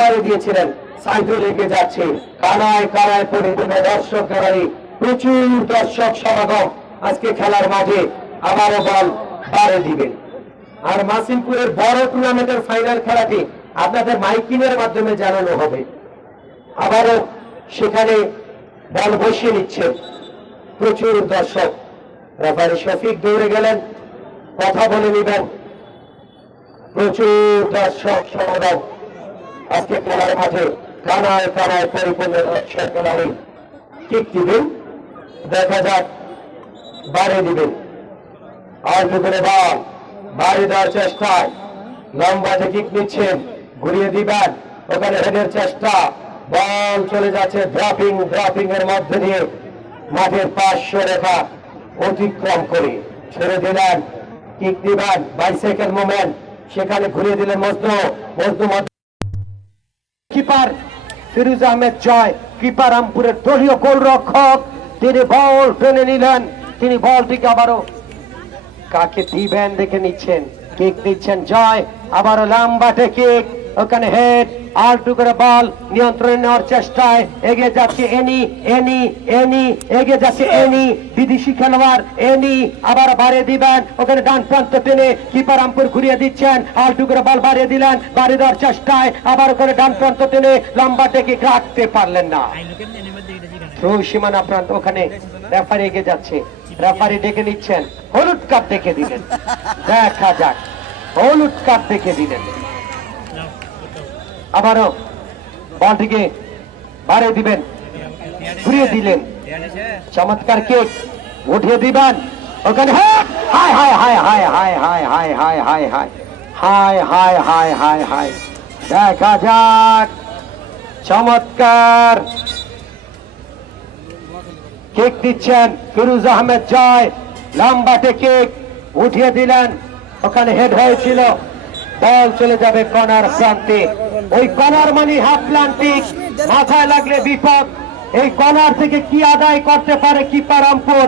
বাইরে দিয়েছিলেন সাইকেল এগিয়ে যাচ্ছে। কানায় কানায় পরিপূর্ণ দর্শক গ্যালারি প্রচুর দর্শক সমাগম। আজকে খেলার মাঝে আবারও বল বাড়ে দিবেন আর মাসিমপুরের বড় টুর্নামেন্টের ফাইনাল খেলাটি আপনাদের মাইকিংয়ের মাধ্যমে জানানো হবে। আবারও সেখানে বল বসিয়ে নিচ্ছেন প্রচুর দর্শক। রেফারি শফিক দৌড়ে গেলেন। কথা বলে নিবেন। প্রচুর দর্শক সমাগম। আজকে খেলার মাঝে কানায় কানায় পরিপূর্ণ দর্শক খেলারি কিক দিবেন। দেখা যাক, বাড়ে দিবেন। আর দুপুরে বল, বাড়ি দেওয়ার চেষ্টায় লম্বা যে কিক নিচ্ছেন, ঘুরিয়ে দিবেন। ওখানে হেডের চেষ্টা, বল চলে যাচ্ছে ড্রপিং ড্রপিং এর মধ্যে দিয়ে মাঠের পাঁচশো রেখা অতিক্রম করে। ছেড়ে দিলেন কিক দিবেন বাইসাইকেল মুভমেন্ট সেখানে ঘুরিয়ে দিলেন মজনু। মধ্য- কিপার ফিরুজ আহমেদ জয়। কিপার রামপুরের দলীয় গোলরক্ষক। তিনি বল টেনে নিলেন। তিনি বলটিকে আবারও কাকে দিবেন দেখে নিচ্ছেন। কেক দিচ্ছেন জয়। আবারও লাম্বাটে কিক। ওখানে হেড আলটু করে বল নিয়ন্ত্রণে নেওয়ার চেষ্টায় এগিয়ে যাচ্ছে এনি এনি এনি, এগিয়ে যাচ্ছে এনি। বিদেশি খেলোয়াড় এনি, আবার বাড়িয়ে দিবেন। ওখানে ডান প্রান্ত টেনে কিপার রামপুর ঘুরিয়ে দিচ্ছেন। আলটু করে বল বাড়িয়ে দিলেন, বাড়িয়ে দেওয়ার চেষ্টায়। আবার ওখানে ডান প্রান্ত টেনে লম্বাটে কিক রাখতে পারলেন না। থ্রো সীমানা প্রান্ত ওখানে রেফারি এগিয়ে যাচ্ছে। রেফারি ডেকে নিচ্ছেন। হলুদ কার্ড দেখে দিলেন। দেখা যাক। হলুদ কার্ড দেখে দিলেন। আবারও বলটিকে বাড়িয়ে দিবেন ঘুরিয়ে দিলেন চমৎকার কেক উঠিয়ে দিবেন ওখানে হায় হায় হায় হায় হায় হায় হায় হায় হায় হায় হায় হায় হায় হায় হায় দেখা যাক চমৎকার কেক দিচ্ছেন ফিরুজ আহমেদ জয় লম্বাটে কেক উঠিয়ে দিলেন ওখানে হেড হয়েছিল বল চলে যাবে কর্নার প্রান্তে ওই কর্নার মানে হাফ প্লান্টিক, মাথায় লাগলে বিপদ। এই কর্নার থেকে কি আদায় করতে পারে কিপার রামপুর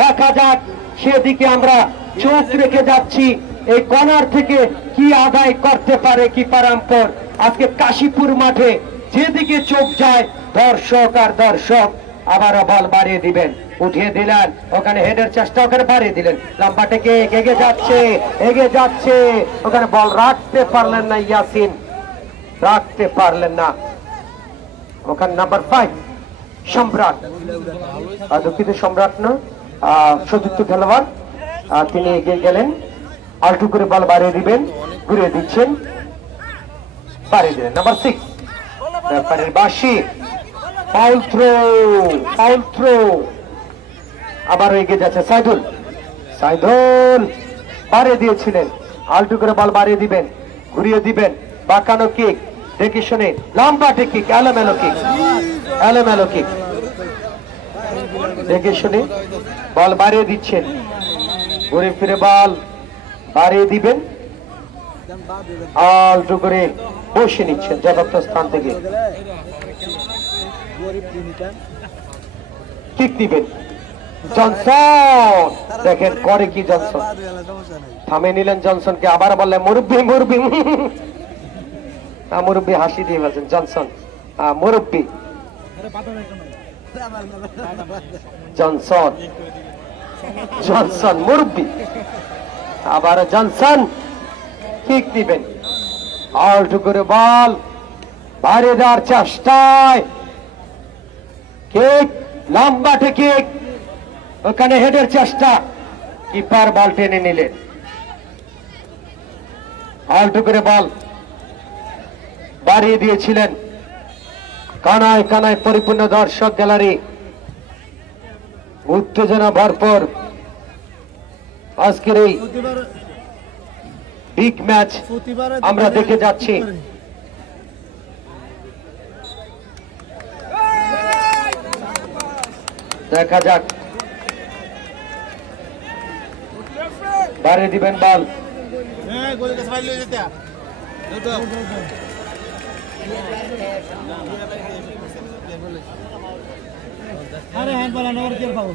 দেখা যাক, সেদিকে আমরা চোখ রেখে যাচ্ছি। এই কর্নার থেকে কি আদায় করতে পারে কিপার রামপুর আজকে কাশীপুর মাঠে যেদিকে চোখ যায়, দর্শক আর দর্শক আবার বল বাড়িয়ে দিবেন। উঠিয়ে দিলেন, ওখানে হেডের চেষ্টা ওখানে বাড়িয়ে দিলেন। লম্বা থেকে এগিয়ে যাচ্ছে এগিয়ে যাচ্ছে। ওখানে বল রাখতে পারলেন না ইয়াসিন। রাখতে পারলেন না। ওখানে নাম্বার ফাইভ সম্রাট। দুঃখিত সম্রাট না চতুর্থ খেলোয়াড় তিনি এগিয়ে গেলেন। আলটু করে বল বাড়িয়ে দিবেন, ঘুরিয়ে দিচ্ছেন। বাড়িয়ে দিলেন। নাম্বার সিক্স রেফারির বাসি ফাউল থ্রো ফাউল থ্রো আবার এগিয়ে যাচ্ছে সাইদুল। সাইদুল, বাড়িয়ে দিয়েছিলেন। আলটু করে বল বাড়িয়ে দিবেন, ঘুরিয়ে দিবেন। বাঁকানো কিক দেখে শুনে। লম্বাটে কিক এলোমেলো কিক এলোমেলো কিক দেখে শুনে। বল বাড়িয়ে দিচ্ছেন। ঘুরে ফিরে বল বাড়িয়ে দিবেন। আলটু করে বসে নিচ্ছেন যথার্থ স্থান থেকে। কিক দিবেন। জনসন! দেখেন, করে কি জনসন? থামে নিলেন জনসনকে। আবার বললেন, মুরব্বী মুরব্বী মুরব্বী হাসি দিয়ে বলছেন জনসন। মুরব্বী। জনসন। জনসন, মুরব্বী। আবার জনসন কিক দিবেন। আলটু করে বল বাইরে দেওয়ার চেষ্টায়। কেক লম্বাটে কেক ওখানে হেডের চেষ্টা। কিপার বল টেনে নিলেন। আলটু করে বল বাড়িয়ে দিয়েছিলেন। কানায় কানায় পরিপূর্ণ দর্শক গ্যালারি। উত্তেজনা ভরপুর। আজকের এই বিগ ম্যাচ আমরা দেখে যাচ্ছি। দেখা যাক। বাড়িয়ে দিবেন বল আরে বল কি পাবো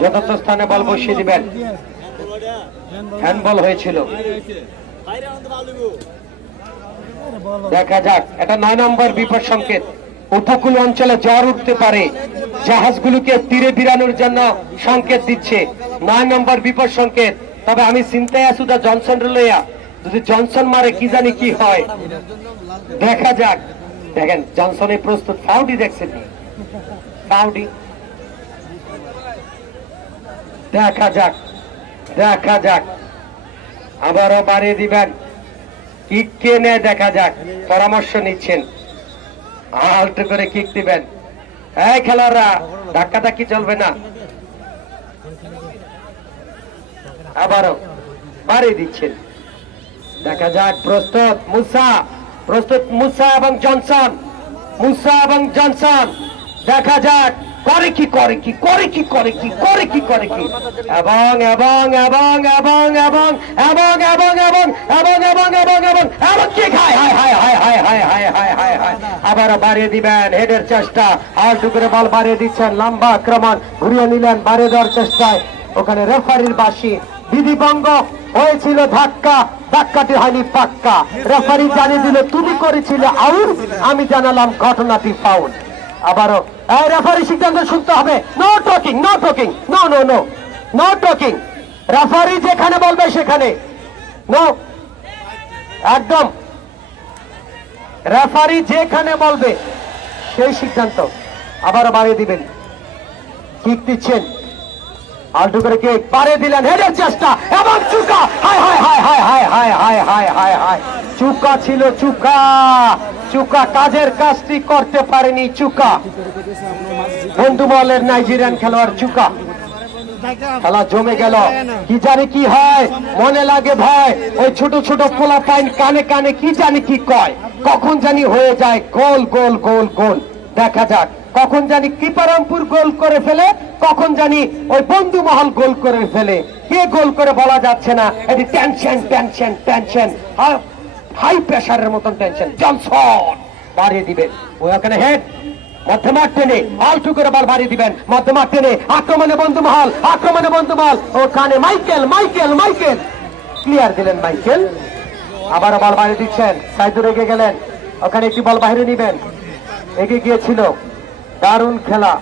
যথার্থ স্থানে বল বসিয়ে দিবেন। হ্যান্ডবল হয়েছিল। দেখা যাক এটা নয় নম্বর বিপদ সংকেত। উপকূল অঞ্চলে জ্বর উঠতে পারে। জাহাজগুলোকে তীরে বিরানোর জন্য সংকেত দিচ্ছে। নয় নম্বর বিপদ সংকেত। তবে আমি চিন্তায় আছি দা জনসন লইয়া, যদি জনসন মারে কি জানি কি হয়। দেখা যাক। দেখেন জনসনের প্রস্তুত। ফাউডি দেখছেন? ফাউডি। দেখা যাক দেখা যাক। আবারও বাড়িয়ে দিবেন। কিক কে নেয় দেখা যাক। পরামর্শ নিচ্ছেন। আলটো করে কিক দিবেন। এই খেলোয়াড়রা ধাক্কা ধাক্কি চলবে না। আবারও বাড়িয়ে দিচ্ছেন দেখা যাক প্রস্তুত মুসা প্রস্তুত মুসা এবং জনসন মুসা এবং জনসন দেখা যাক করে কি করে কি করে কি করে কি করে কি করে কি এবং এবং এবং এবং এবং এবং এবং এবং এবং এবং এবং এবং এবং কি খায় হায় হায় হায় হায় হায় হায় হায় হায় হায় আবার বাড়িয়ে দিবেন হেডের চেষ্টা আর করে বল বাড়িয়ে দিচ্ছেন লম্বা আক্রমণ ঘুরিয়ে নিলেন বাড়িয়ে দেওয়ার চেষ্টায় ওখানে রেফারির বাসি বিধিভঙ্গ হয়েছিল ধাক্কা, ধাক্কাটি হয়নি পাক্কা। রেফারি জানিয়ে দিল তুমি করেছিলে আউট আমি জানালাম ঘটনাটি ফাউল। আবারও রেফারি সিদ্ধান্ত শুনতে হবে। No talking no talking no no no no talking referee যেখানে বলবে সেখানে। নো একদম। রেফারি যেখানে বলবে, সেই সিদ্ধান্ত। আবারও বাড়িয়ে দিবেন। কিক দিচ্ছেন। আল্টু করে কে পারে দিলেন। হেডের চেষ্টা এবং চুকা। চুকা ছিল চুকা। চুকা কাজের কাজটি করতে পারেনি চুকা। বন্ধু বলের নাইজেরিয়ান খেলোয়াড় চুকা। খেলা জমে গেল। কি জানি কি হয়, মনে লাগে ভয়। ওই ছোট ছোট পোলা পাইন কানে কানে কি জানি কি কয়। কখন জানি হয়ে যায় গোল গোল গোল গোল। দেখা যাক। কখন জানি কৃপারামপুর গোল করে ফেলে, কখন জানি ওই বন্ধু মহল গোল করে ফেলে। কে গোল করে বলা যাচ্ছে না? এটি টেনশন টেনশন টেনশন হাই প্রেসারের মতন টেনশন জনসন বাড়িয়ে দিবেন। ওখানে হেড মধ্যমাঠ টেনে আলটু করে বল বাড়িয়ে দিবেন। মধ্যমাঠ টেনে, আক্রমণে বন্ধু মহল আক্রমণে বন্ধু মহল ওখানে মাইকেল মাইকেল মাইকেল। ক্লিয়ার দিলেন মাইকেল। আবার বল বাড়িয়ে দিচ্ছেন। সাইদুর এগিয়ে গেলেন। ওখানে একটি বল বাইরে নিবেন। এগিয়ে গিয়েছিল। দারুণ খেলা।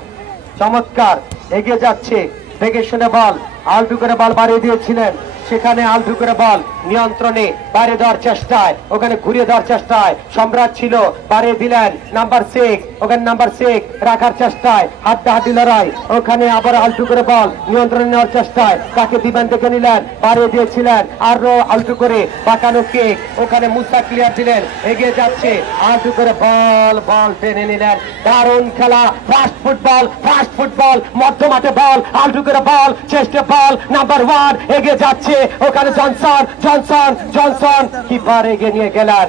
চমৎকার। এগিয়ে যাচ্ছে। দেখে শুনে বল। আলটু করে বল বাড়িয়ে দিয়েছিলেন। সেখানে আলটু করে বল। নিয়ন্ত্রণে বাইরে দেওয়ার চেষ্টায়, ওখানে ঘুরিয়ে দেওয়ার চেষ্টায়। সম্রাট ছিল বাড়িয়ে দিলেন নাম্বার সিক্স ওখানে নাম্বার সিক্স রাখার চেষ্টায়। হাড্ডাহাড্ডি লড়াই, ওখানে আবার আলটু করে বল, নিয়ন্ত্রণে নেওয়ার চেষ্টায়। তাকে দিবেন, দেখে নিলেন বাড়িয়ে দিয়েছিলেন, আরও আলটু করে বাঁকানো কেক ওখানে মুসা ক্লিয়ার দিলেন, এগিয়ে যাচ্ছে আলটু করে বল বল টেনে নিলেন। দারুণ খেলা ফাস্ট ফুটবল ফাস্ট ফুটবল মধ্য মাঠে বল আলটু করে বল চেষ্টা বল নাম্বার ওয়ান এগিয়ে যাচ্ছে। ওখানে জনসন জনসন জনসন। কিপার এগিয়ে নিয়ে গেলেন।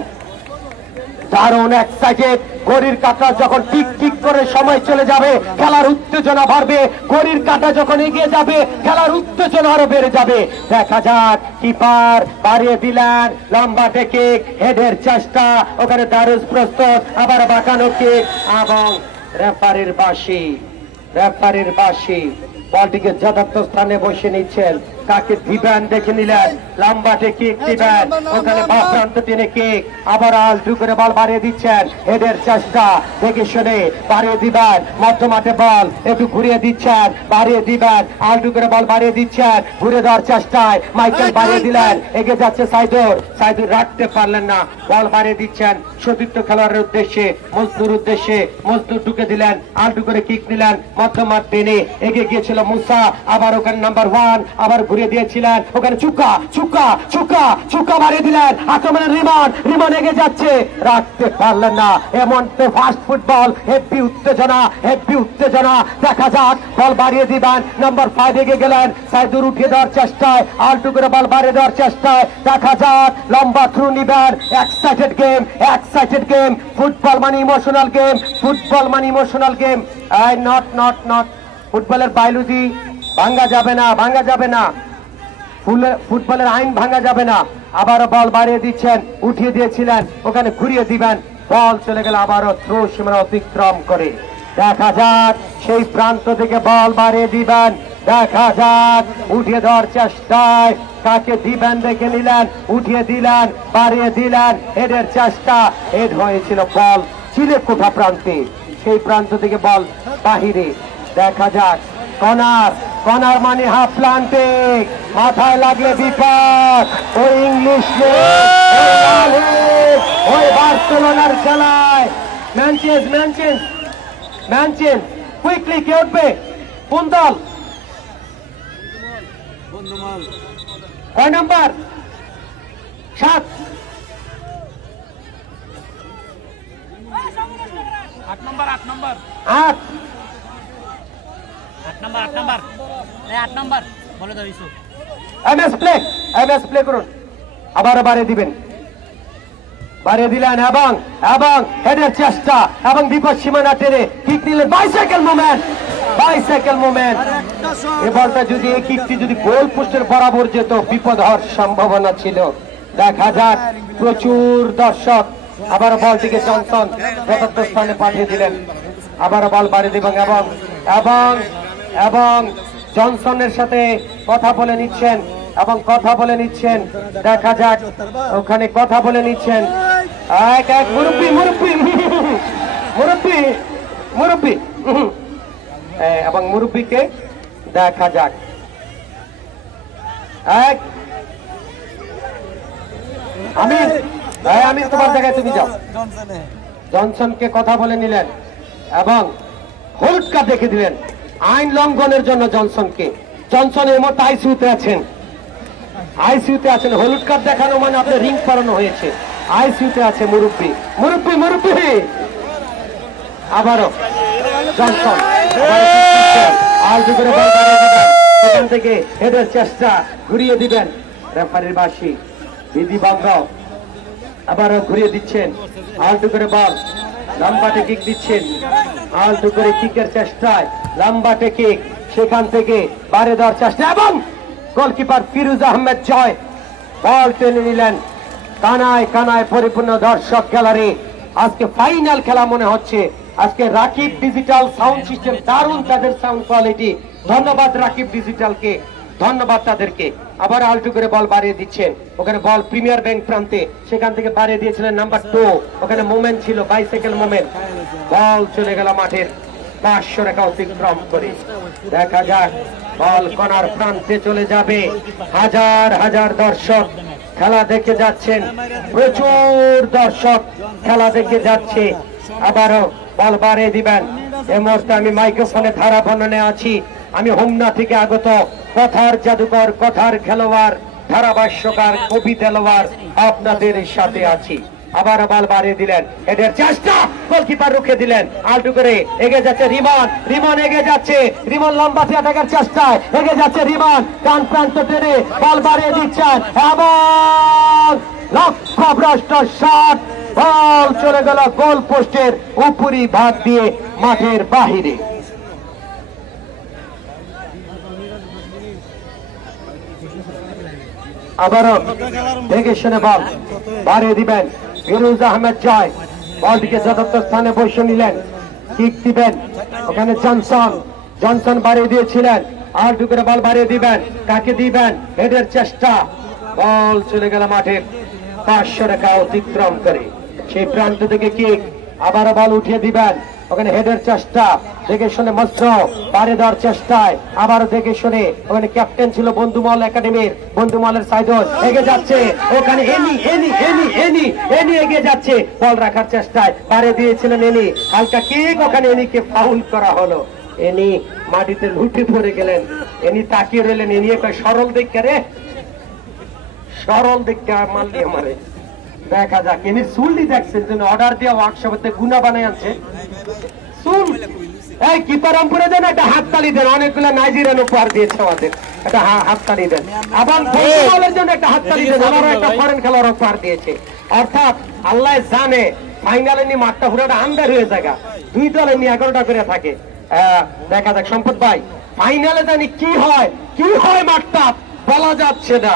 দারুণ এক্সাইটেড ঘড়ির কাটা যখন টিক টিক করে সময় চলে যাবে, খেলার উত্তেজনা বাড়বে। ঘড়ির কাটা যখন এগিয়ে যাবে, খেলার উত্তেজনা আরও বেড়ে যাবে। দেখা যাক, কিপার বাড়িয়ে দিলেন। লম্বা টেকে হেডের চেষ্টা। ওখানে দারুজ প্রস্তুত। আবার বাঁকানো কিক এবং রেফারির বাসি রেফারির বাসি বলটিকে যথার্থ স্থানে বসে নিচ্ছেন। কাকে দিবেন দেখে নিলেন? লম্বাটে কিক দিবেন ওখানে বাঁ প্রান্ত টেনে কিক আবার আলটু করে বল বাড়িয়ে দিচ্ছেন। হেডের চেষ্টা দেখে শুনে বাড়িয়ে দিবেন। মধ্য মাঠে বল একটু ঘুরিয়ে দিচ্ছেন। বাড়িয়ে দিবেন। আলটু করে বল বাড়িয়ে দিচ্ছেন। ঘুরে দেওয়ার চেষ্টায় মাইকেল বাড়িয়ে দিলেন। এগিয়ে যাচ্ছে সাইদুর। সাইদুর রাখতে পারলেন না। বল বাড়িয়ে দিচ্ছেন। সতীর্থ খেলোয়াড়ের উদ্দেশ্যে মজদুর উদ্দেশ্যে মজদুর ঢুকে দিলেন। আলটু করে কিক নিলেন। মধ্যমাঠ টেনে এগিয়ে গিয়েছিল মুসা। আবার ওখানে নাম্বার ওয়ান আবার ঘুরিয়ে দিয়েছিলেন। ওখানে চুকা চুকা চুকা চুকা মারিয়ে দিলেন। আক্রমণের রিমান রিমান এগিয়ে যাচ্ছে। রাখতে পারলেন না। এমন তো ফাস্ট ফুটবল হেভি উত্তেজনা হেভি উত্তেজনা। দেখা যাক বল বাড়িয়ে দিবেন। নাম্বার ফাইভ এগিয়ে গেলেন। সাইদুর উঠিয়ে দেওয়ার চেষ্টায়, আলটু করে বল বাড়িয়ে দেওয়ার চেষ্টায়। দেখা যাক, লম্বা থ্রু নিবেন। Excited game excited game football মানে ইমোশনাল গেম ফুটবল মানে emotional game I not not not ফুটবলের বায়োলজি ভাঙ্গা যাবে না, ভাঙ্গা যাবে না। ফুটবলের আইন ভাঙা যাবে না। আবারও বল বাড়িয়ে দিচ্ছেন, উঠিয়ে দিয়েছিলেন, ওখানে ঘুরিয়ে দিবেন। বল চলে গেলে আবারও থ্রো সীমানা অতিক্রম করে। দেখা যাক, সেই প্রান্ত থেকে বল বাড়িয়ে দিবেন। দেখা যাক, উঠিয়ে দেওয়ার চেষ্টায় কাকে দিবেন দেখে নিলেন, উঠিয়ে দিলেন, বাড়িয়ে দিলেন। হেডের চেষ্টা, হেড হয়েছিল বল চিলে কোঠা প্রান্তে? সেই প্রান্ত থেকে বল বাহিরে। দেখা যাক কনার কনার মানে হাফ প্লান্টিক। মাথায় লাগলে বিপদ ওই ইংলিশ ওই বার্সেলোনার খেলায়। ম্যানচেস ম্যানচেস। ম্যানচেন কুইকলি কে উঠবে? কোন দল? কয় নাম্বার? সাত। আট নম্বর আট নম্বর। আট। প্লে দিবেন। দিলেন এবং এবং চেষ্টা এবং বিপদ সীমানা যদি যদি গোল পোস্টের বরাবর যেত, বিপদ হওয়ার সম্ভাবনা ছিল। দেখা যাক, প্রচুর দর্শক আবার বলটিকে জনসন যথার্থ স্থানে পাঠিয়ে দিলেন। আবার বল বাড়িয়ে দিবেন এবং এবং এবং জনসনের সাথে কথা বলে নিচ্ছেন এবং কথা বলে নিচ্ছেন। দেখা যাক ওখানে কথা বলে নিচ্ছেন। এক এক মুরব্বী মুরব্বী মুরব্বী মুরব্বী। এবং মুরব্বীকে দেখা যাক। এক। আমি আমি তোমার জায়গায় তুমি যাও। জনসনে। জনসনকে কথা বলে নিলেন এবং হলুদ কার্ড দেখে দিলেন। আইন লঙ্ঘনের জন্য জনসনকে। জনসন এই মুহূর্তে আইসিউতে আছেন। আইসিউতে আছেন। হলুদ কার্ড দেখানো মানে আপনার রিং করানো হয়েছে। আইসিউতে আছে মুরব্বী। মুরব্বী মুরব্বী! আবারও জনসন। আর করে বল সেখান থেকে হেডের চেষ্টা ঘুরিয়ে দিবেন। রেফারির বাসি, বিধি বান্ধব আবারও ঘুরিয়ে দিচ্ছেন। আলটু করে বল। লাম্বাটে কিক দিচ্ছেন। আলটু করে কিকের চেষ্টায় লাম্বাটে কিক সেখান থেকে বাড়ে দেওয়ার চেষ্টা এবং গোলকিপার ফিরুজ আহমেদ জয়। বল টেনে নিলেন কানায় কানায় পরিপূর্ণ দর্শক গ্যালারি। আজকে ফাইনাল খেলা মনে হচ্ছে। আজকে রাকিব ডিজিটাল সাউন্ড সিস্টেম দারুণ তাদের সাউন্ড কোয়ালিটি ধন্যবাদ রাকিব ডিজিটালকে ধন্যবাদ তাদেরকে। আবার আলটু করে বল বাড়িয়ে দিচ্ছেন। ওখানে বল প্রিমিয়ার ব্যাংক প্রান্তে, সেখান থেকে বাড়িয়ে দিয়েছিলেন নাম্বার টু ওখানে মোমেন্ট ছিল বাইসাইকেল মোমেন্ট বল চলে গেল মাঠের। পাঁচশো রেখা অতিক্রম করে। দেখা যাক, বল কনার প্রান্তে চলে যাবে। হাজার হাজার দর্শক খেলা দেখে যাচ্ছেন। প্রচুর দর্শক খেলা দেখে যাচ্ছে। আবারও বল বাড়িয়ে দিবেন। এ মুহূর্তে আমি মাইক্রোফোনে ধারা বর্ণনে আছি। আমি হোমনা থেকে আগত কথার জাদুকর, কথার খেলোয়াড়, ধারাভাষ্যকার কবি তেলোয়ার আপনাদের সাথে আছি। আবার বল বাড়িয়ে দিলেন। এদের চেষ্টা গোলকিপার রুখে দিলেন। আলটু করে এগিয়ে যাচ্ছে রিমান। রিমান এগিয়ে যাচ্ছে। রিমান লম্বা থেকে থাকার চেষ্টায় এগিয়ে যাচ্ছে রিমান। ডান প্রান্ত টেনে বল বাড়িয়ে দিচ্ছেন। এবং লক্ষ্য ভ্রষ্ট শট। বল চলে গেল গোল পোস্টের উপরি ভাগ দিয়ে মাঠের বাহিরে। আবারও দেখে শুনে বল বাড়িয়ে দিবেন। ফিরোজ আহমেদ জয়। বলটিকে যথার্থ স্থানে বসে নিলেন। কিক দিবেন। ওখানে জনসন। জনসন বাড়িয়ে দিয়েছিলেন। আর ঢুকে বল বাড়িয়ে দিবেন। কাকে দিবেন? হেডের চেষ্টা। বল চলে গেল মাঠে। পাঁচশো রেখা অতিক্রম করে। সেই প্রান্ত থেকে কিক। আবার বল উঠিয়ে দিবেন। ওখানে হেডের চেষ্টা, দেখে শুনে মস্ত্র পারে দেওয়ার চেষ্টায়। আবারও দেখে শুনে ওখানে ক্যাপ্টেন ছিল বন্ধুমল একাডেমির বন্ধুমলের সাইদুল এগিয়ে যাচ্ছে, ওখানে any any any any any এগিয়ে যাচ্ছে। বল রাখার চেষ্টায় পারে দিয়েছিলেন এনি। হালকা কিক ওখানে এনিকে ফাউল করা হলো। এনি মাটিতে লুটে পড়ে গেলেন। এনি তাকিয়ে রইলেন, এনি একটা সরল দেখে রে। সরল দেখে মারলি আমারে দেখা যাক। চুলটি দেখছেন জন্য অর্ডার দিয়ে ওয়ার্কশপে গুনা বানাই আনছে। চুল! এই কিপারামপুরে দেন একটা হাততালি দেন। অনেকগুলো নাইজেরিয়ান উপহার দিয়েছে আমাদের। একটা হাততালি দেন। আবার ফুটবলের জন্য একটা হাততালি দেন। আমারও একটা ফরেন খেলার উপহার দিয়েছে। অর্থাৎ আল্লাহ জানে ফাইনালে নিয়ে মাঠটা পুরোটা আন্দার হয়ে জায়গা দুই দলে নিয়ে এগারোটা করে থাকে। দেখা যাক সম্পদ ভাই। ফাইনালে জানি কি হয়? কি হয় মাঠটা? বলা যাচ্ছে না।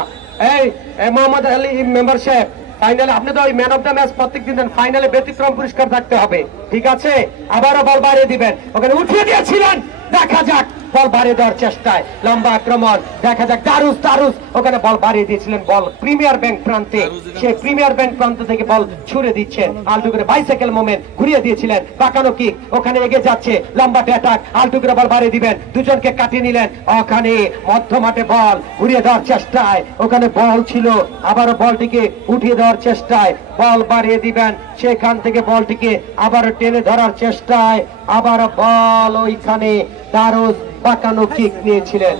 এই এই মোহাম্মদ আলী মেম্বারশিপ ফাইনালে আপনি তো ওই ম্যান অফ দ্য ম্যাচ প্রত্যেক দিন। দেন ফাইনালে ব্যতিক্রম পুরস্কার থাকতে হবে। ঠিক আছে? আবারও বল বাইরে দিবেন। ওখানে উঠিয়ে দিয়েছিলেন। দেখা যাক। বল বাড়িয়ে দেওয়ার চেষ্টায় লম্বা আক্রমণ। দেখা যাক, দারুস দারুস। ওখানে বল বাড়িয়ে দিয়েছিলেন বল প্রিমিয়ার ব্যাংক প্রান্তে। সেই প্রিমিয়ার ব্যাংক প্রান্ত থেকে বল ছুড়ে দিচ্ছেন আলটু করে বাইসাইকেল মোমেন্ট ঘুরিয়ে দিয়েছিলেন। পাকানো কিক ওখানে এগিয়ে যাচ্ছে। লম্বা অ্যাটাক আলটু করে বল বাড়িয়ে দিবেন। দুজনকে কাটিয়ে নিলেন। ওখানে মধ্য মাঠে বল ঘুরিয়ে দেওয়ার চেষ্টায়। ওখানে বল ছিল। আবারও বলটিকে উঠিয়ে দেওয়ার চেষ্টায়। বল বাড়িয়ে দিবেন। সেখান থেকে বলটিকে আবারও টেনে ধরার চেষ্টায়। আবার বল ওইখানে দারুস পাকানো কিক নিয়েছিলেন।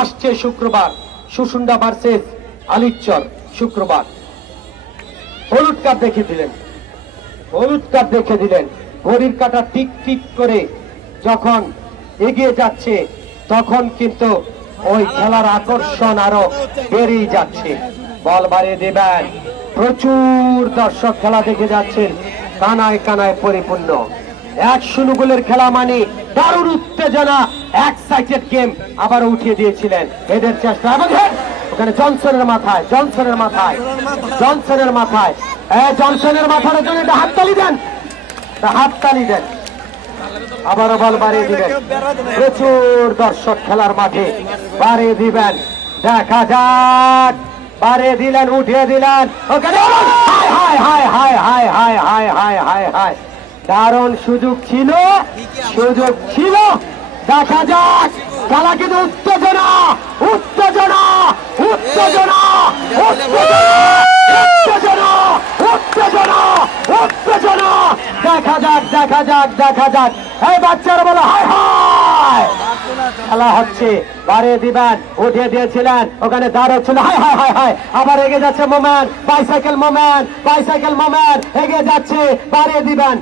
আসছে শুক্রবার সুসুন্ডা ভার্সেস আলিচর শুক্রবার। হলুদ কার্ড দেখে দিলেন। হলুদ কার্ড দেখে দিলেন। ঘড়ির কাটা টিক টিক করে যখন এগিয়ে যাচ্ছে, তখন কিন্তু ওই খেলার আকর্ষণ আরও বেড়েই যাচ্ছে। বল বাড়িয়ে দেবেন। প্রচুর দর্শক খেলা দেখে যাচ্ছেন। কানায় কানায় পরিপূর্ণ। এক শূন্য গোলের খেলা মানে দারুণ উত্তেজনা এক্সাইটেড গেম আবার উঠিয়ে দিয়েছিলেন হেডের চেষ্টা। এবং! ওখানে জনসনের মাথায় জনসনের মাথায় জনসনের মাথায়। জনসনের মাথার জন্য একটা হাততালি দেন। হাততালি দেন। আবারও বল বাড়িয়ে দিবেন। প্রচুর দর্শক খেলার মাঠে বাড়িয়ে দিবেন। দেখা যাক। পারে দিলেন, উঠিয়ে দিলেন। দারুণ সুযোগ ছিল সুযোগ ছিল। দেখা যাক, খেলা কিন্তু উত্তেজনা উত্তেজনা উত্তেজনা উত্তেজনা উত্তেজনা উত্তেজনা। দেখা যাক দেখা যাক দেখা যাক। এই বাচ্চারা বলো, হায় হায়! খেলা হচ্ছে। বাড়িয়ে দিবেন উঠিয়ে দিয়েছিলেন। ওখানে দাঁড় ছিল। হায় হায় হায় হায়। আবার এগিয়ে যাচ্ছে moment bicycle moment bicycle moment এগিয়ে যাচ্ছে বাড়িয়ে দিবেন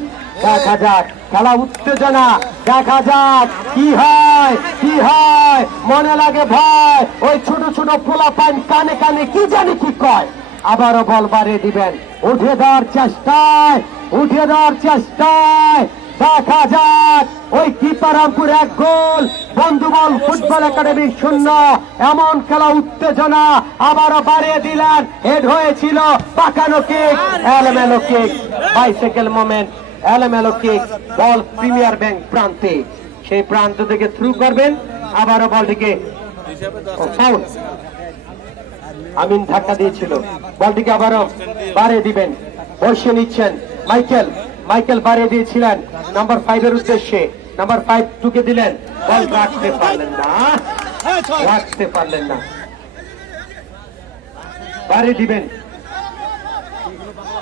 দেখা যাক। খেলা উত্তেজনা। দেখা যাক কি হয় কি হয়। মনে লাগে ভয়। ওই ছোট ছোট পোলা পান কানে কানে কি জানি কি কয়। আবারও বল বাড়িয়ে দিবেন উঠে দেওয়ার চেষ্টায় উঠে দেওয়ার চেষ্টায়। দেখা যাক ওই কিপারামপুর এক গোল, বন্ধুবল ফুটবল একাডেমি শূন্য, এমন খেলা উত্তেজনা আবারও বাড়িয়ে দিলেন। হেড হয়েছিল পাকানো কেক এলমেলো কেক বাইসাইকেল মোমেন্ট এলোমেলো কেক বল প্রিমিয়ার ব্যাংক প্রান্তে। সেই প্রান্ত থেকে থ্রু করবেন, আবারও বলটিকে আমিন ধাক্কা দিয়েছিল। বলটিকে আবারও বাড়িয়ে দিবেন বসে নিচ্ছেন মাইকেল। মাইকেল বাড়িয়ে দিয়েছিলেন। নাম্বার ফাইভের উদ্দেশ্যে। নাম্বার ফাইভ টুকে দিলেন। বল রাখতে পারলেন না। রাখতে পারলেন না। বাড়িয়ে দিবেন।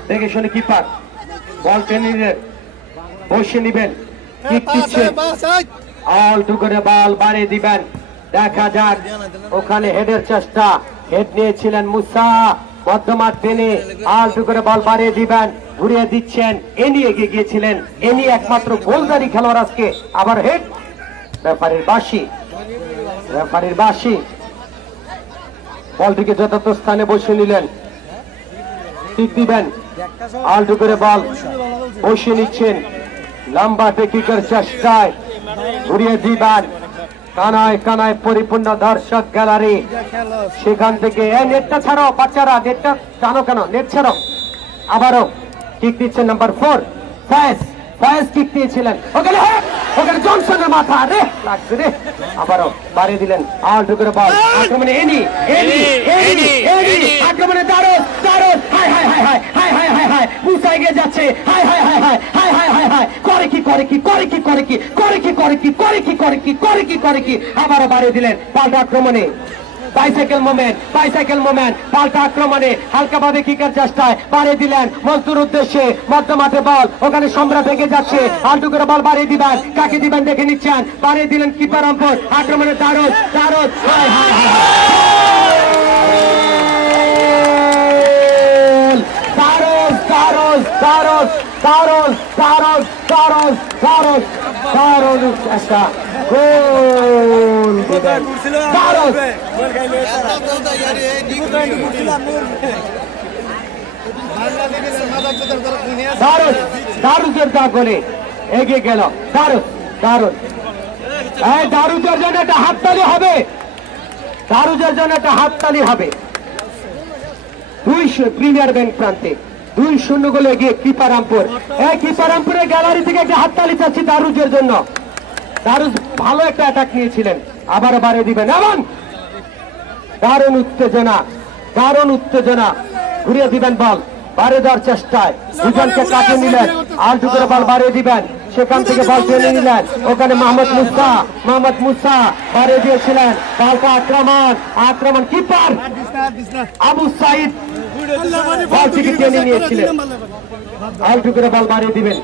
দেখে শুনে কিপার বল টেনে নিলেন। বসে নিবেন। কিক দিচ্ছেন। আলটু করে বল বাড়িয়ে দিবেন। দেখা যাক। ওখানে হেডের চেষ্টা। হেড নিয়েছিলেন মুসা। মধ্যমাঠ টেনে আলটু করে বল বাড়িয়ে দিবেন। ঘুরিয়ে দিচ্ছেন, এনি এগিয়ে গিয়েছিলেন, এনি একমাত্র গোলদারি খেলোয়াড় আজকে, আবার হেড ব্যাপারের বাসি ব্যাপারের বাসি বলটিকে যথার্থ স্থানে বসে নিলেন। ঠিক দিবেন, আলটু করে বল বসিয়ে নিচ্ছেন। লম্বা টেকিকের চেষ্টায় ঘুরিয়ে দিবেন। কানায় কানায় পরিপূর্ণ দর্শক গ্যালারি। সেখান থেকে, এ, নেটটা ছাড়ো বাচ্চারা, নেটটা টানো কেন? নেট ছাড়ো আবারও কিক দিচ্ছেন number four Foyez Foyez kick দিয়েছিলেন ওখানে! ওখানে জনসনের মাথা রে লাগছে রে আবারও বাড়িয়ে দিলেন আলটু করে বল আক্রমণে এনি এনি এনি এনি আক্রমণে দারুণ দারুণ high high high high high high high high Musa এগিয়ে যাচ্ছে high high high high high high high high করে কি করে কি করে কি করে কি করে কি করে কি করে কি করে কি করে কি করে কি আবারও বাড়িয়ে দিলেন পাল্টা আক্রমণে বাইসাইকেল মোমেন্ট বাইসাইকেল মোমেন্ট পাল্টা আক্রমণে হালকাভাবে কিকার চেষ্টায় বাড়িয়ে দিলেন মজদুর উদ্দেশ্যে মধ্য মাঠে বল। ওখানে সম্রাট ভেঙে যাচ্ছে। আলটু করে বল বাড়িয়ে দিবেন। কাকে দিবেন দেখে নিচ্ছেন। বাড়িয়ে দিলেন কিপার অম্পর আক্রমণে দারুণ দারুণ দারুণ। দারুণ একটা গোল! দারুদের দা করে এগিয়ে গেল। দারুদের জন্য একটা হাততালি হবে। দারুদের জন্য একটা হাততালি হবে। দুইশো প্রিমিয়ার ব্যাংক প্রান্তে দুই শূন্য গোলে এগিয়ে কিপারামপুর এই কিপারামপুরের গ্যালারি থেকে একটা হাততালি চাচ্ছি দারুজের জন্য। দারুজ ভালো একটা অ্যাটাক নিয়েছিলেন। আবারও বাড়িয়ে দিবেন। এমন! দারুণ উত্তেজনা দারুণ উত্তেজনা। ঘুরিয়ে দিবেন বল বাড়িয়ে দেওয়ার চেষ্টায়। দুজনকে কাটিয়ে নিলেন। আলটু করে বল বাড়িয়ে দিবেন। সেখান থেকে বল টেনে নিলেন। ওখানে মোহাম্মদ মুসা মোহাম্মদ মুসা বাড়িয়ে দিয়েছিলেন। বলটা আক্রমণ আক্রমণ কিপার আবু সাইদ টেনে নিয়েছিলেন। আলটু করে বল বাড়িয়ে দিবেন।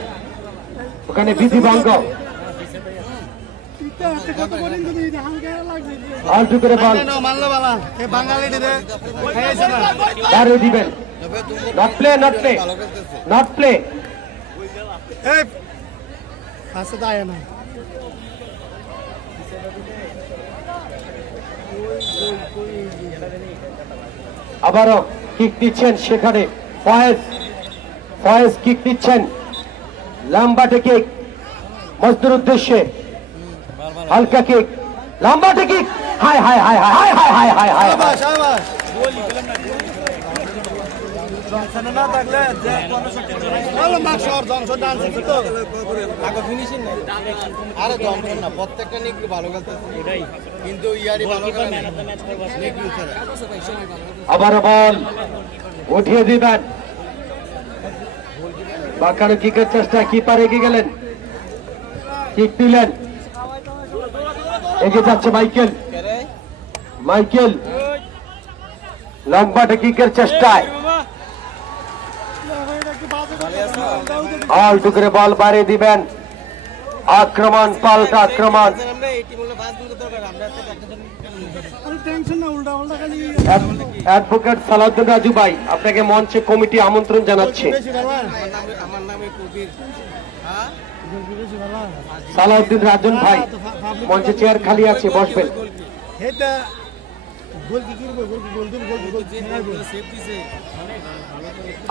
ওখানে বিধি ভঙ্গ আলটু করে বল। বাড়িয়ে দিবেন। Not play not play not play আবারও কিক দিচ্ছেন সেখানে। ফয়েজ ফয়েজ কিক দিচ্ছেন লাম্বাটে কিক মজদুর উদ্দেশ্যে। হালকা কিক লম্বা কিক হায় হায় হায় হায় হায় হায় হায় হায় হায় শাবাশ শাবাশ জনসন না থাকলে যে ভালো মার্কস আর জনসন ডান্স তো। আগে আরে না প্রত্যেকটা নিক ভালো খেলতেছে। এটাই। কিন্তু ইয়ারি ভালো খেলে। নিক ইউসারে আবারও বল। উঠিয়ে দিবেন। বাঁকানো কিকের চেষ্টা কিপার এগিয়ে গেলেন। কিক দিলেন। এগিয়ে যাচ্ছে মাইকেল। মাইকেল লম্বা কিকের চেষ্টায়। বল বাড়িয়ে দিবেন। আক্রমণ, পাল্টা আক্রমণ। অ্যাডভোকেট সালাউদ্দিন রাজু ভাই, আপনাকে মঞ্চে কমিটি আমন্ত্রণ জানাচ্ছে। আমার কবির সালাউদ্দিন রাজন ভাই মঞ্চে চেয়ার খালি আছে বসবেন।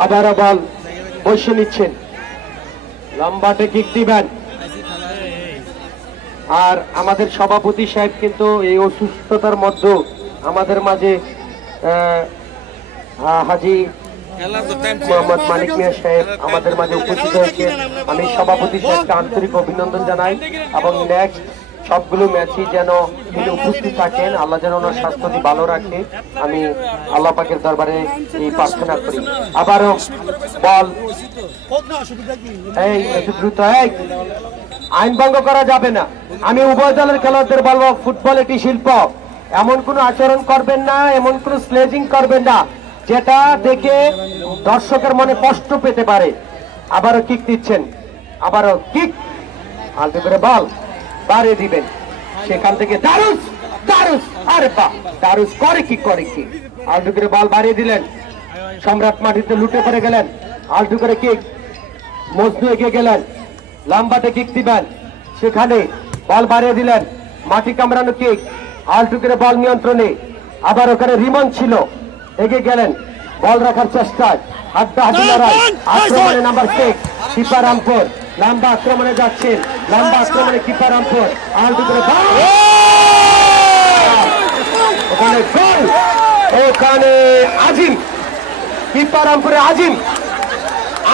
আবার বল বসে নিচ্ছেন। লম্বাটে কিক দিবেন। আর আমাদের সভাপতি সাহেব কিন্তু এই অসুস্থতার মধ্যে আমাদের মাঝে হাজি মোহাম্মদ মানিক মিয়া সাহেব আমাদের মাঝে উপস্থিত হয়েছে। আমি সভাপতি সাহেবকে আন্তরিক অভিনন্দন জানাই এবং নেক্সট সবগুলো ম্যাচই যেন তিনি উপস্থিত থাকেন, আল্লাহ যেন ওনার স্বাস্থ্যটি ভালো রাখে। আমি আল্লাহ পাকের দরবারে এই প্রার্থনা করি। আবারও বল। এই দ্রুত আইন ভঙ্গ করা যাবে না। আমি উভয় দলের খেলোয়াড়দের বলব, ফুটবল একটি শিল্প। এমন কোনো আচরণ করবেন না, এমন কোনো স্লেজিং করবেন না। যেটা দেখে দর্শকের মনে কষ্ট পেতে পারে। আবারও কিক দিচ্ছেন। আবারও কিক আলতে করে বল বাড়িয়ে দিবেন। সেখান থেকে দারুস দারুস, আরে বা দারুস করে কি করে কি? আলটু করে বল বাড়িয়ে দিলেন। সম্রাট মাটিতে লুটে পড়ে গেলেন। আলটু করে কিক মজনু এগিয়ে গেলেন। লাম্বাতে কিক দিবেন। সেখানে বল বাড়িয়ে দিলেন। মাটি কামড়ানো কিক আলটু করে বল নিয়ন্ত্রণে। আবার ওখানে রিমন ছিল। এগিয়ে গেলেন। বল রাখার চেষ্টায়। হাড্ডা হাড্ডি লড়াই। আক্রমণে নাম্বার সিক্স কিপার রামপুর। লম্বা আক্রমণে যাচ্ছেন। লম্বা আক্রমণে কিপার রামপুর। করে ওখানে গোল। ওখানে আজিম। কিপার রামপুরে আজিম।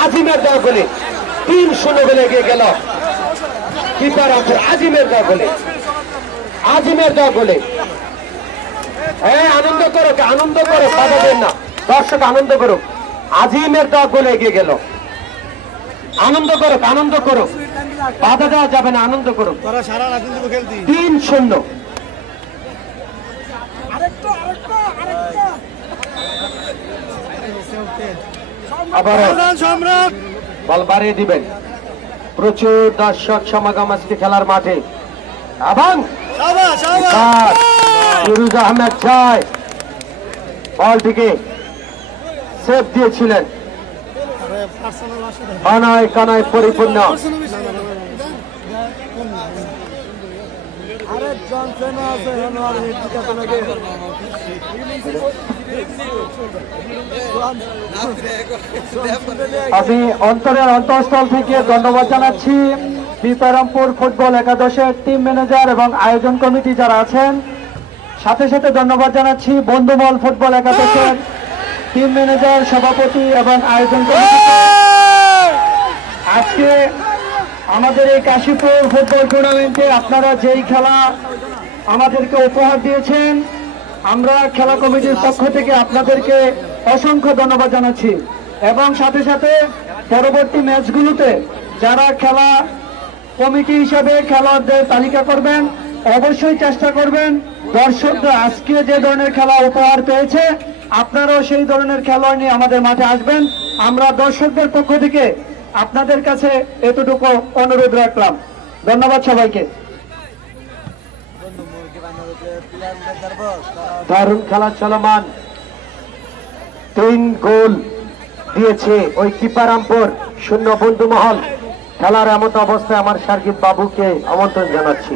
আজিমের দল গোলে তিন শূন্য গোলে এগিয়ে গেল। কিপার রামপুর আজিমের দল গোলে আজিমের দল গোলে হ্যাঁ আনন্দ করো আনন্দ করো বাধা দেন না। দর্শক আনন্দ করুক। আজিমের এগিয়ে গেল। আনন্দ করুক আনন্দ করুক। বাধা দেওয়া যাবে না আনন্দ করুক। তিন শূন্য। আবার বল বাড়িয়ে দিবেন। প্রচুর দর্শক সমাগম আজকে খেলার মাঠে। এবং ফিরুজ আহমেদ জয় বলটিকে সেভ দিয়েছিলেন কানায় কানায় পরিপূর্ণ আমি অন্তরের অন্তঃস্থল থেকে ধন্যবাদ জানাচ্ছি সীতারামপুর ফুটবল একাদশের টিম ম্যানেজার এবং আয়োজন কমিটি যারা আছেন সাথে সাথে ধন্যবাদ জানাচ্ছি বন্ধুমল ফুটবল একাদশের টিম ম্যানেজার সভাপতি এবং আয়োজন আজকে আমাদের এই কাশীপুর ফুটবল টুর্নামেন্টে আপনারা যেই খেলা আমাদেরকে উপহার দিয়েছেন, আমরা খেলা কমিটির পক্ষ থেকে আপনাদেরকে অসংখ্য ধন্যবাদ জানাচ্ছি। এবং সাথে সাথে পরবর্তী ম্যাচগুলোতে যারা খেলা কমিটি হিসাবে খেলোয়াড়দের তালিকা করবেন, অবশ্যই চেষ্টা করবেন দর্শকরা আজকে যে ধরনের খেলা উপহার পেয়েছে, আপনারাও সেই ধরনের খেলোয়াড় নিয়ে আমাদের মাঠে আসবেন। আমরা দর্শকদের পক্ষ থেকে আপনাদের কাছে এতটুকু অনুরোধ রাখলাম। ধন্যবাদ সবাইকে। দারুণ খেলা চলমান। তিন গোল দিয়েছে ওই কিপারামপুর শূন্য বন্ধু মহল খেলার এমন অবস্থায় আমার সার্কিব বাবুকে আমন্ত্রণ জানাচ্ছি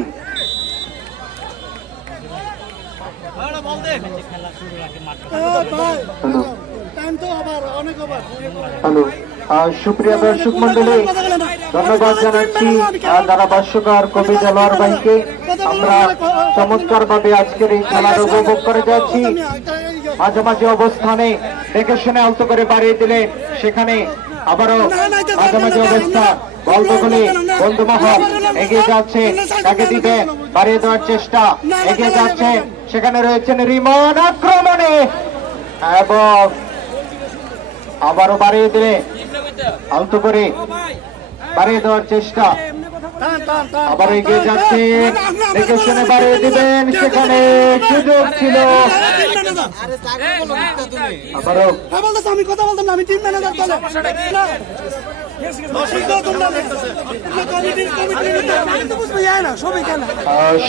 খেলা শুরু রাখে মাঠ হ্যালো। সুপ্রিয় দর্শক মন্ডলী ধন্যবাদ জানাচ্ছি। আহ, ধারাভাষ্যকার কবি ভাইকে আমরা চমৎকার ভাবে আজকের এই খেলার উপভোগ করে যাচ্ছি। মাঝামাঝি অবস্থানে দেখে শুনে আলতো করে বাড়িয়ে দিলে সেখানে আবারও মাঝামাঝি অবস্থা। বল বন্ধু মহল এগিয়ে যাচ্ছে তাকে দিবে বাড়িয়ে দেওয়ার চেষ্টা এগিয়ে যাচ্ছে। সেখানে রয়েছেন রিমন আক্রমণে। এবং আবারও বাড়িয়ে দিলে আলতো করে বাড়িয়ে দেওয়ার চেষ্টা। আবার এগিয়ে যাচ্ছে। দেখে শুনে বাড়িয়ে দিবেন। সেখানে সুযোগ ছিল। আবারও। আমি কথা বলতাম আমি টিম ম্যানেজার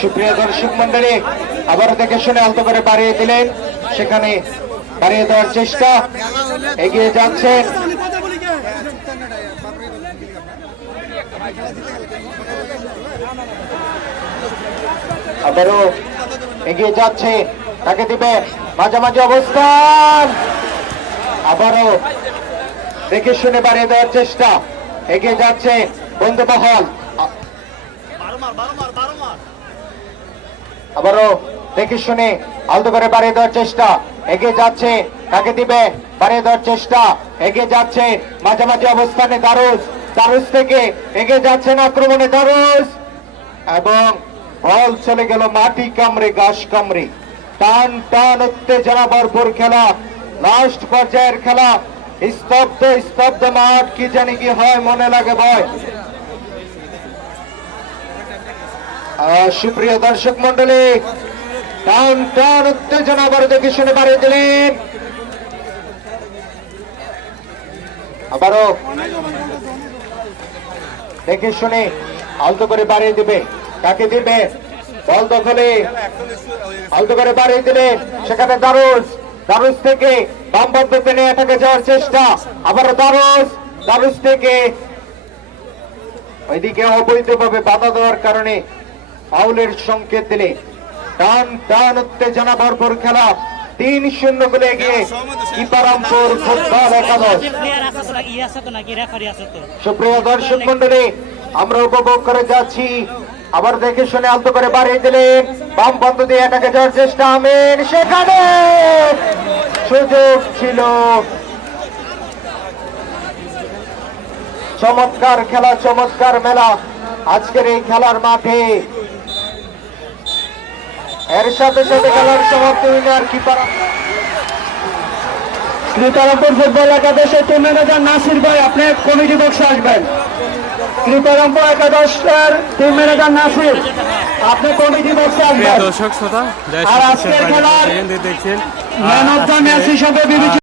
সুপ্রিয় দর্শক মন্ডলী, আবারও দেখে শুনে আলতো করে বাড়িয়ে দিলেন। সেখানে বাড়িয়ে দেওয়ার চেষ্টা এগিয়ে কে আবারও এগিয়ে যাচ্ছে, তাকে দিবে মাঝামাঝি অবস্থান। আবারও দেখে শুনে বাড়িয়ে দেওয়ার চেষ্টা, এগিয়ে যাচ্ছে বন্ধু মহল আবারও দেখে শুনে আলতো করে বাড়িয়ে দেওয়ার চেষ্টা। এগিয়ে যাচ্ছে, তাকে দিবে বাড়িয়ে দেওয়ার চেষ্টা। এগিয়ে যাচ্ছে মাঝামাঝি অবস্থানে দারুস। দারুস থেকে এগিয়ে যাচ্ছেন আক্রমণে দারুস। এবং বল চলে গেল মাটি কামড়ে, ঘাস কামড়ে। টান টান, উত্তেজনা ভরপুর খেলা। লাস্ট পর্যায়ের খেলা। স্তব্ধ স্তব্ধ মাঠ, কি জানি কি হয়, মনে লাগে ভয়। সুপ্রিয় দর্শক মন্ডলী টান টান উত্তেজনা দেখে শুনে দিলেন। আবারও দেখে শুনে আলতো করে বাড়িয়ে দিবে। কাকে দিবে? বল দখলে। আলতো করে বাড়িয়ে সেখানে দারুস। দারুস থেকে বাম পদ্ধতি নিয়ে এটাকে যাওয়ার চেষ্টা। আবারও দারুস। দারুস থেকে ওইদিকে অবৈধভাবে বাধা দেওয়ার কারণে ফাউলের সংকেত দিলে। টান টান উত্তেজনা ভরপুর খেলা। তিন শূন্য গোলে এগিয়ে ইপারামপুর ফুটবল একাদশ। সুপ্রিয় দর্শক মন্ডলী আমরা উপভোগ করে যাচ্ছি। আবার দেখে শুনে আলতো করে বাড়িয়ে দিলেন। বাম পন্থ দিয়ে এটাকে যাওয়ার চেষ্টা আমিন সেখানে। সুযোগ ছিল। চমৎকার খেলা, চমৎকার মেলা। আজকের এই খেলার মাঠে এর সাথে সাথে খেলার সমাপ্তি উইনার কিপার শ্রীতারামপুর ফুটবল একাদশের টিম ম্যানেজার নাসির ভাই আপনি কমিটি বক্সে আসবেন। শ্রীতারামপুর একাদশের টিম ম্যানেজার নাসির আপনি কমিটি বক্সে আসবেন। দর্শক শ্রোতা আর আজকের খেলার দেখছেন। ম্যান অফ দ্য ম্যাচ হিসেবে বিবেচিত